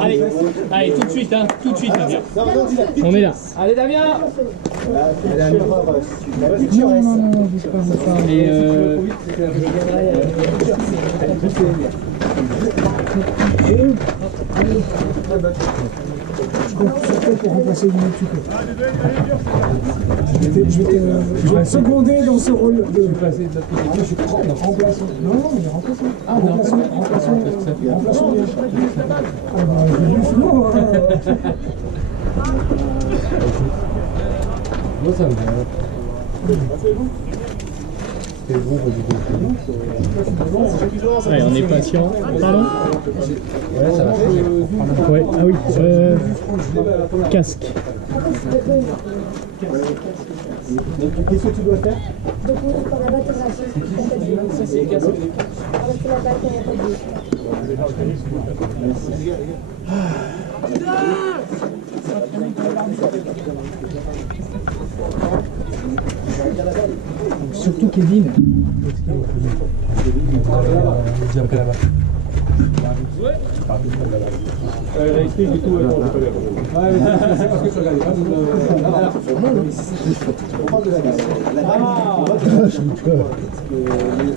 Allez, allez, tout de suite, hein, tout de suite, Damien. On est là. Allez, Damien. Non, je sais pas. Et pour remplacer une équipe. Je vais te seconder dans ce rôle de passer de je suis remplaçant. Non, mais remplaçant. Ah, remplaçant. Remplaçant. Ah, bah, j'ai vu sinon. Moi, ça me va. allez, on est patient. Pardon? Ouais, ça va. Ouais, ah oui. Casque. Qu'est-ce que tu dois faire? Donc, pour la batte Ça, c'est casque. avec la batte, il n'y a pas de bouche. Surtout Kevin. Explique du coup. C'est parce que tu regardes.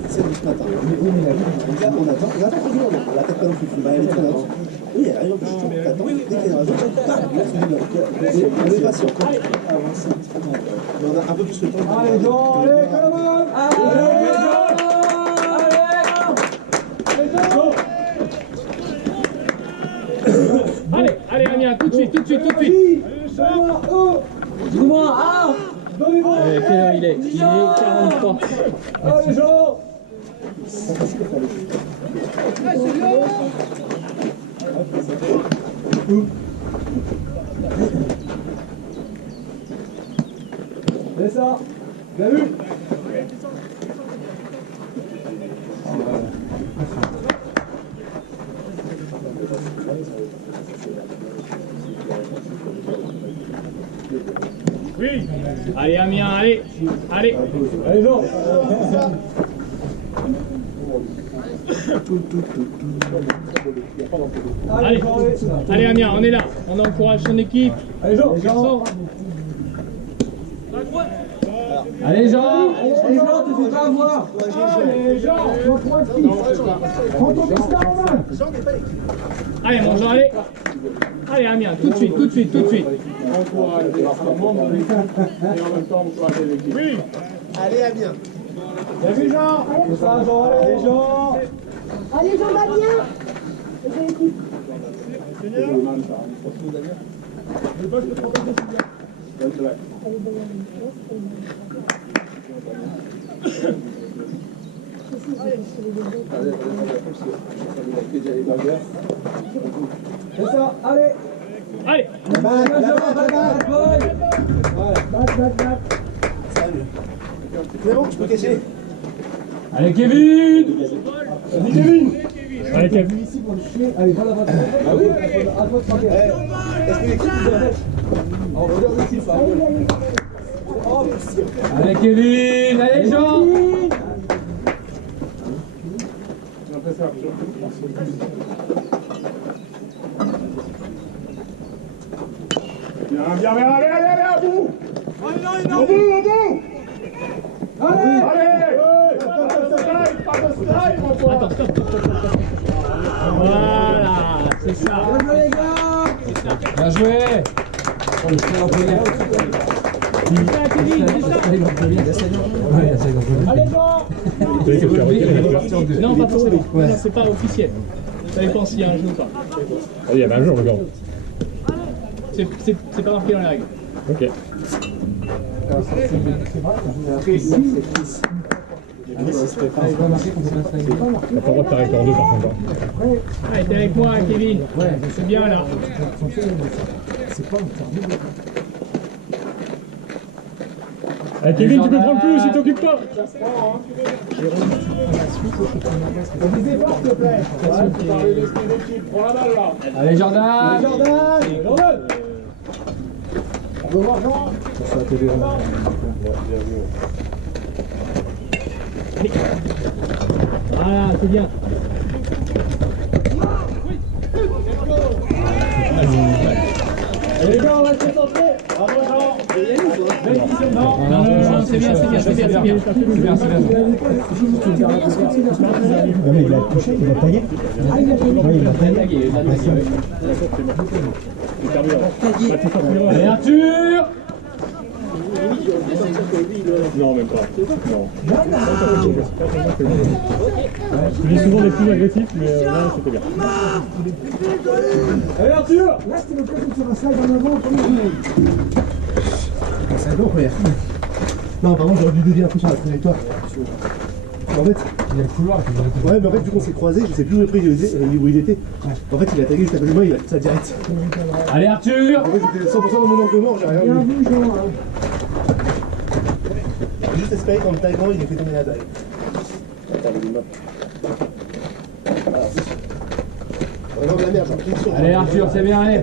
C'est du matin. Donc là, on attend. On attend toujours. On l'attaque pas non plus. Elle est très lente. Oui, elle arrive un peu chiant. T'attends. Dès qu'elle arrive, on est patient. Avance un petit peu. Mais on a un peu plus le temps. Allez, Jean, allez, Colombo. Allez, allez, Damien, tout de suite, tout de suite, tout de suite. Dis-moi, Quelle heure il est? Il est 43. allez, Jean. C'est ça. Bien vu. Oui. Allez, Damien, allez. Allez. Allez, Jean. Allez, allez, Damien, on est là. On encourage son équipe. Allez, Jean. Garçon. Allez, Jean. Allez, Jean, tu fais pas avoir. Allez, Jean. Prends ton piston en main. Allez, mon Jean, allez. Allez, Damien, tout de suite, tout de suite, tout de suite. Oui. Allez, Amiens. Bien vu, Jean. C'est ça, Jean. Allez, Jean. Allez, Jean Damien. Je l'écoute. C'est ça, allez. Allez. C'est bon, je peux cacher. Allez, Kevin. Vas-y, Kevin. Allez, Kevin. Ici pour le chien. Allez, va là-bas. Ah oui. À toi de frapper. Est-ce que l'équipe vous empêche? On regarde l'équipe, ça. Oh, putain. Allez, Kevin. Allez, Jean. Bien, allez, à bout! Au bout! Allez! Pas de strike, mon pote! Attends, stop. Voilà, c'est ça. Bien joué. Allez, Jean. Non, pas forcément. Non, c'est pas officiel. Ça dépend s'il y a un jeu ou pas. Il y avait un jour, le gars. C'est pas marqué dans les règles. Ok. T'as pas le droit de t'arrêter en deux, par contre. Allez, t'es avec moi, Kevin. Ouais. C'est bien là. C'est pas interdit. Allez, Kevin, tu peux prendre plus, il t'occupe pas! Des efforts, s'il te plaît. Prends la balle, là! Allez, Jordan. Jordan! On veut voir Jean. Ça sera la télé. Voilà, c'est bien. Les gars, on va se concentrer. Bravo Jean. Non, c'est bien. Mais il a touché, il a tagué. Ah, il a tagué. Allez, Arthur. Non, même pas. Non. Je dis souvent des plus agressifs, mais là, c'était bien. Allez Arthur. Là, c'était l'occasion de faire un slide en avant comme il voulait. C'est bon, frère. Non, par contre, j'aurais dû dévier un peu sur la trajectoire. En fait, Il y a le couloir. ouais, mais en fait, vu qu'on s'est croisés, je sais plus où il était. En fait, il a tagué juste à côté de moi, il a fait ça direct. Allez, Arthur. En fait, j'étais 100% dans mon angle mort, j'ai rien Bien vu. vu, Jean. J'ai juste espéré qu'en me taguant, il ait fait tomber la dalle. Attends, les mains. Ah, en plus. Vraiment de la merde, j'en prie sur. Allez, Arthur, c'est bien, allez.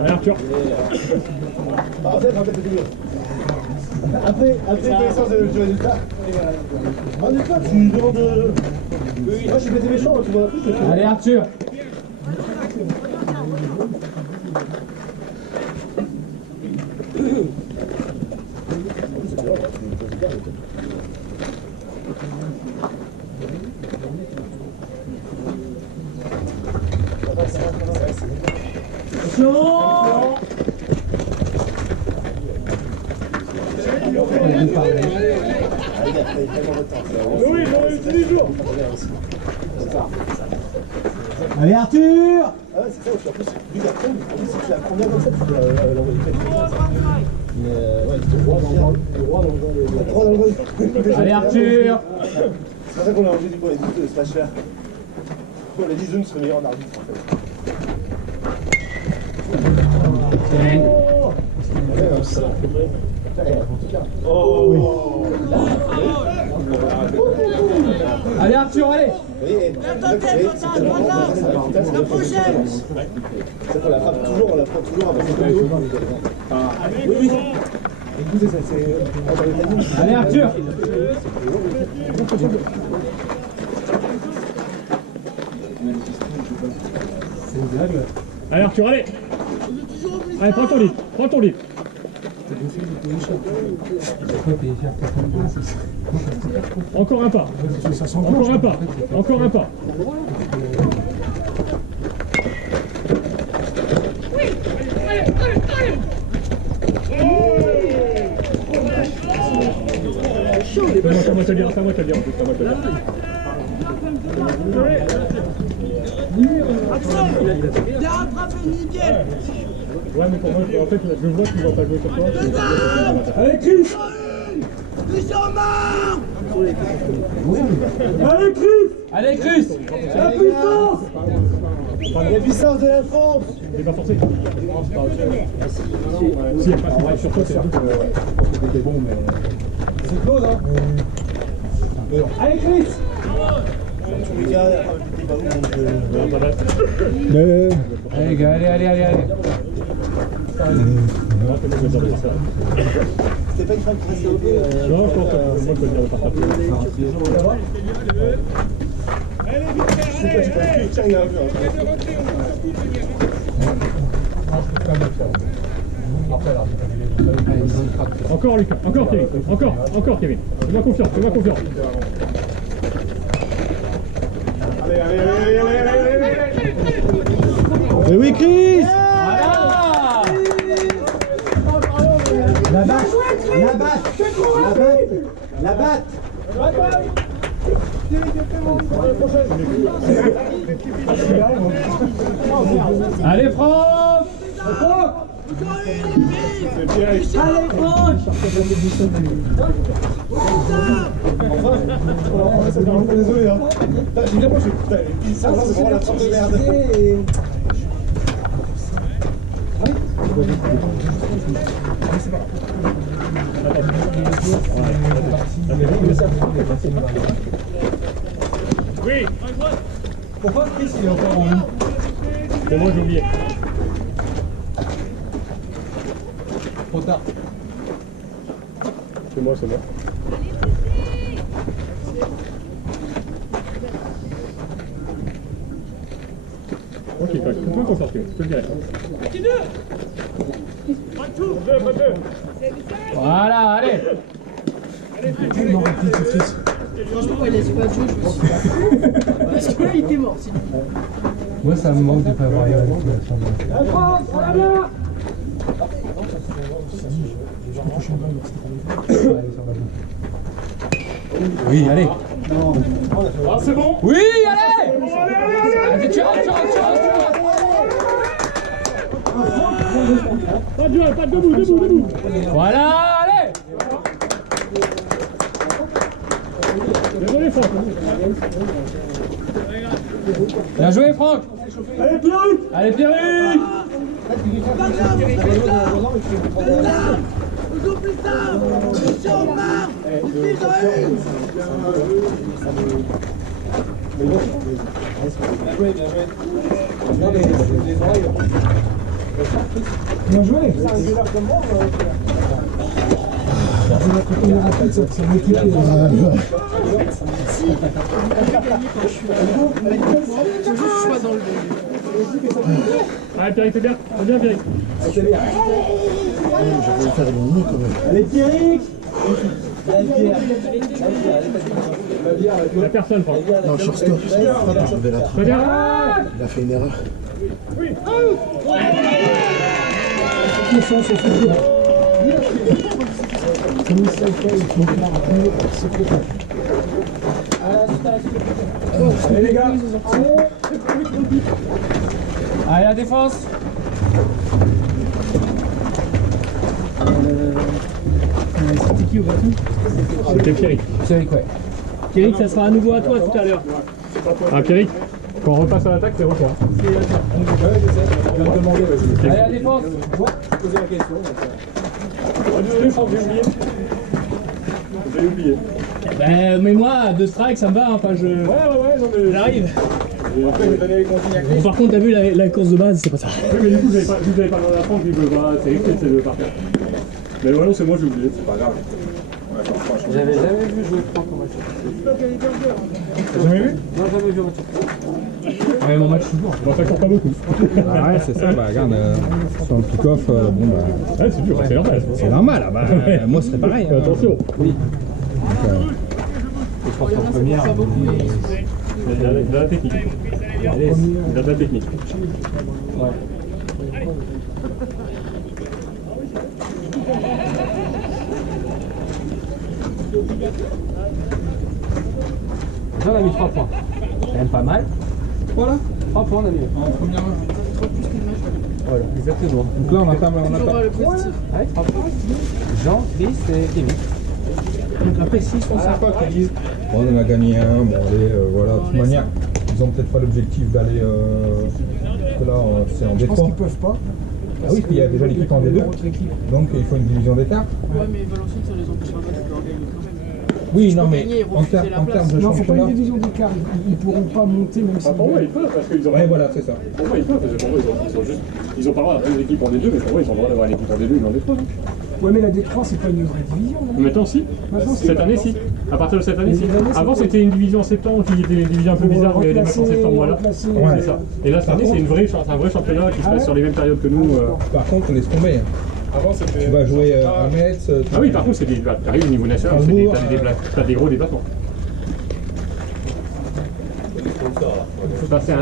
Allez, Arthur. Ah, c'est vrai, après connaissance du résultat. Ah, n'est pas, tu demandes. Moi, je suis pété méchant, tu vois. Allez, Arthur. Oui, j'en ai eu tous les jours. Allez Arthur. Ah ouais, c'est ça, en plus, vu qu'après, en plus, si tu la prends bien comme ça, tu peux l'envoyer très vite. Mais ouais, tu te droit dans le droit. Allez, Arthur. C'est pour ça qu'on a enlevé du coup de ce match-là. On a dit Zoom serait meilleur en arbitre en fait. Oh. Allez, Arthur, allez. La prochaine. C'est qu'on la frappe toujours, on la prend toujours avec ses poteaux. Oui. Écoutez, ça c'est. Allez, Arthur. Allez, Arthur, allez. Allez, prends ton lit. Prends ton lit. Encore un pas. Encore un pas. Encore un pas. C'est à moi de te dire, c'est à moi de te dire. C'est à moi de te dire. T'as rattrapé nickel. Ouais, mais pour moi, en fait, je vois qu'il va pas jouer sur toi. Allez Chris. Ils sont morts. Allez Chris. Allez, Chris. La puissance. La puissance de la France. Il est pas forcé. Si, il passe sur toi, c'est là. C'était bon, mais. C'est Claude, hein. Allez Chris. Tous les gars, t'es pas où donc. Allez, gars, allez. C'était pas une femme qui s'est. Non, je pense que moi, je peux dire par taper. C'est pas, j'ai pas vu. Tiens, il y a un peu. Encore, Lucas. Encore, Kevin. Encore, Kevin. Fais-moi confiance. Allez. Mais oui Chris. Voilà. La batte. Allez, Franck. Allez, Franck. Désolé, hein. J'ai bien mangé. Putain, les pistes, c'est vraiment la sorte de merde. Oui. Pourquoi Chris il est encore en haut? C'est moi, j'ai oublié. Trop tard. C'est moi, c'est moi. Ok, quand même. On peut consorter, je te le dirai. Voilà, allez. Tellement rapide ce fils. Franchement, il laisse pas de jeu, je me suis dit. Parce que là, il était mort, sinon. Moi, ça me manque de pas avoir Yann. Oui, allez. Ah, c'est bon. Oui, allez. Allez, tu rentres. Pas de duel, pas de debout. Voilà, allez. Désolé, Franck. Bien joué, Franck. Allez, Pierrick. Allez, Pierrick. Bien joué. Quand on est rapide, ça m'occupe. Faut juste que je sois dans le bon. Allez, Pierrick, c'est bien. C'est bien, Pierrick. Allez, Pierrick. La personne, Franck. Non, sur stop, je vais la Très bien. Il a fait une erreur. Attention, c'est fou. Comme il sait pas, il faut bien rappeler, c'est trop tard. Allez, les gars. Allez, la défense. C'était qui au bâton? C'était Pierrick. Pierrick, ouais. Pierrick, ça sera à nouveau à toi tout à l'heure. Ah, Pierrick, quand on repasse à l'attaque, c'est refaire. Allez, la défense. Désolé, Franck, j'ai oublié. J'ai oublié. Ben, mais moi, 2 strikes, ça me va. Enfin, je. Ouais, non, mais. J'arrive. Après, j'ai donné les consignes à Chris. Bon, par contre, t'as vu la course de base, c'est pas ça. Oui, mais du coup, vous avez pas demandé à Franck, il veut pas. C'est écrit, c'est de partir. Mais ouais, non, c'est moi, j'ai oublié, c'est pas grave. J'avais jamais vu jouer Franck en match. T'as jamais vu? Non, jamais vu en match. Ouais, mon match toujours. Bon, ça court pas beaucoup. Ah ouais, c'est ça, bah regarde, sur le pick-off, bon bah. Ouais, c'est dur, c'est normal. C'est normal, bah, moi ce serait pareil. Hein. Attention. Oui. Je pense qu'en première. Il a de la technique. Il a de la technique. Ouais. Déjà, on a mis 3 points. C'est quand même pas mal. Voilà. 3 points, on a mis. En première main. Voilà, exactement. Donc là on entame, Toujours le positif. Ouais, 3 points. Jean, Chris et Kevin. Donc après, 6 sont sympas qui disent. Bon, on en a gagné un, bon allez, voilà, de toute manière, ils ont peut-être pas l'objectif d'aller, parce que là c'est en Je pense D3. qu'ils peuvent pas. Ah oui, puis il y a déjà l'équipe en D2, donc il faut une division d'écart. Ouais, mais Valenciennes, ça les empêchera pas de gagner quand même. Oui, non mais gagner et en refuser la termes place. de Non, faut pas championnat. une division d'écart. Ils pourront pas monter même si. Ah, pour moi, ils peuvent, parce qu'ils ont. Ouais, voilà, c'est ça. Pour moi, ils peuvent, parce que pour moi, ils ont juste. Ils ont pas le droit d'avoir une équipe en D2, mais pour moi, ils ont le droit d'avoir une équipe en D2 et en D3. Ouais, mais la D3, c'est pas une vraie division. Non. Maintenant, si. Maintenant, si. Cette année, si. À partir de cette année, si. Mais les années, Avant, c'est- c'était une division en septembre qui était une division un peu bizarre, où il y avait des matchs en septembre, voilà. remplacer, C'est ça. Et là, cette année, c'est un vrai championnat qui se passe sur les mêmes périodes que nous. Par contre, laisse tomber. Avant, c'était. Tu vas jouer à Metz. Ah oui, par contre, c'est des. T'arrives au niveau national, t'as des gros déplacements. C'est un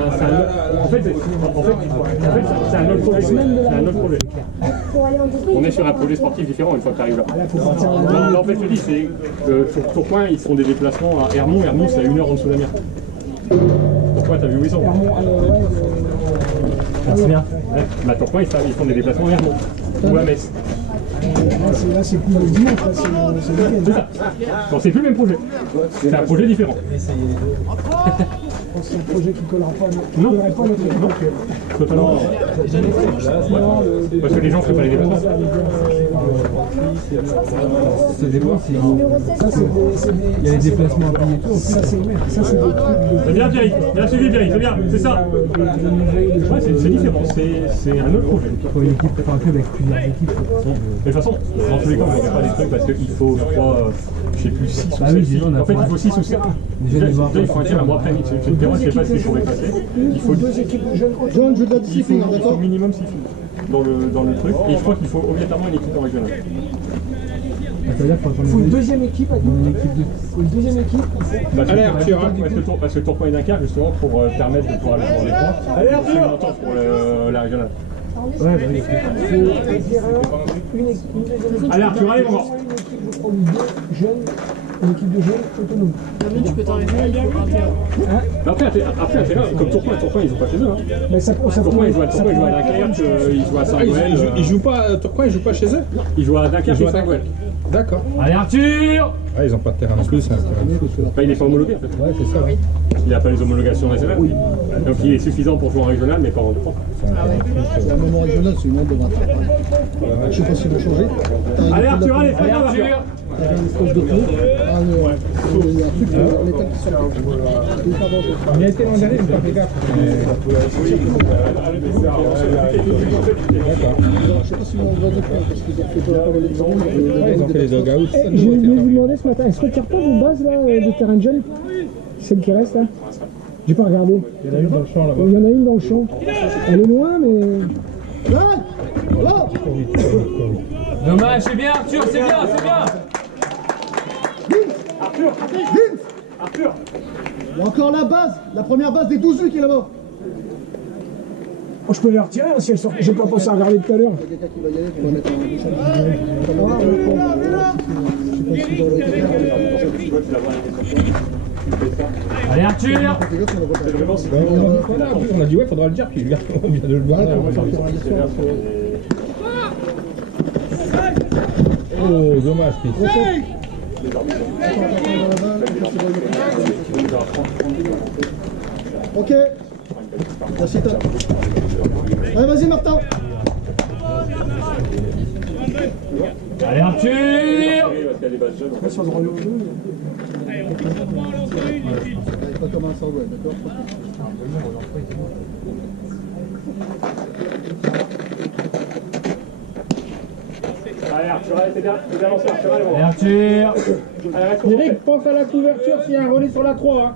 autre projet. C'est un autre projet. Pour aller en dessous. On est sur un projet sportif différent une fois que tu arrives là. Là, faut partir en Non, en fait, je te dis, c'est Tourcoing, ils font des déplacements à Hermont. Hermont, c'est à 1 heure en dessous de la mer. Pourquoi t'as vu où ils sont? Hermont, Merci bien. Ouais. Bah, Tourcoing, ils font des déplacements à Hermont ou à Metz. là, c'est plus le dimanche, là, c'est le C'est week-end. ça. Bon, c'est plus le même projet. C'est un projet différent. C'est un projet qui collera pas, Non. à notre équipe. Totalement. Parce que les gens ne font pas les déplacements. Ça dépend si. Il y a les déplacements à payer et tout. Ça, c'est merde. Ça, c'est des trucs de. C'est bien, Pierre. Bien suivi, Pierre. C'est bien. C'est ça. Ouais, c'est différent. C'est un autre projet. Il faut une équipe préparée avec plusieurs équipes. Mais de toute façon, dans tous les cas, on ne fait pas des trucs parce qu'il faut, je crois, je sais plus, 6 ou 7. En fait, il faut 6 ou 7. Déjà, il faut un tir à moi après. Je ne sais pas ce qu'il faut passer. Il faut 2 équipes de jeunes. John, je veux de la discipline, Il faut d'accord? minimum 6 filles dans le truc. Et je crois qu'il faut obligatoirement une équipe en régionale. C'est-à-dire qu'il faut une deuxième équipe à une deuxième équipe. Allez, Arthur, parce que Tourcoing et Dunkerque, justement, pour permettre de pouvoir aller dans les points. Allez, Arthur, pour la régionale. Ouais, bah, il faut une deuxième. Allez, Arthur, allez, mon gars. Une équipe, je prends 2 jeunes, une équipe de jeunes autonomes. Jamais tu peux t'arrêter, il faut un terrain. Après, un terrain, comme Tourcoing, ils jouent pas chez eux. Mais ça Tourcoing, ils jouent à Dunkerque, ils jouent à Saint-Gouel. Ils jouent pas, Tourcoing, ils jouent pas chez eux? Ils jouent à Dunkerque et Saint-Gouel. D'accord. Allez, Arthur! Ah, ils ont pas de terrain non plus, c'est un terrain de foot. Bah, il n'est pas homologué, en fait. Ouais, c'est ça. Ouais. Il n'a pas les homologations nationales. Donc il est suffisant pour jouer en régional, mais pas en deux. C'est un moment régional, c'est une honte de 20 ans. Je sais pas s'ils vont changer. Allez, Arthur, allez, fais Arthur! Il y a une espèce de truc. Il y a un truc dans l'état qui sort. Il a été l'an dernier, j'ai pas fait gaffe. Je sais pas s'ils vont ouvrir des points parce qu'ils ont fait pas mal d'exemples. Ils ont fait les dog-outs. Je voulais vous demander ce matin, est-ce que tu retrouves vos bases là, de terrain de jeunes? Celle qui reste là? J'ai pas regardé. Il y en a une dans le champ là-bas. Il y en a une dans le champ. Elle est loin, mais. Dommage, c'est bien, Arthur, c'est bien, c'est bien. Arthur! Arthur! Il y a encore la base, la première base des 12 qui est là-bas. Oh, je peux les retirer hein, si elles sortent. J'ai pas pensé à regarder tout à l'heure. Il y a quelqu'un qui va y aller, tu vas mettre Allez, Arthur! On a dit ouais, faudra le dire, puis on vient de le voir. Oh, dommage, Chris. Ok. Merci, toi. Allez, vas-y, Martin. Allez, Arthur! Pas comme un sangouin, d'accord? Allez, Arthur, allez, c'est bien lancé, Arthur, allez, Allez, Arthur! Eric, pense à la couverture s'il y a un relais sur la 3. Hein.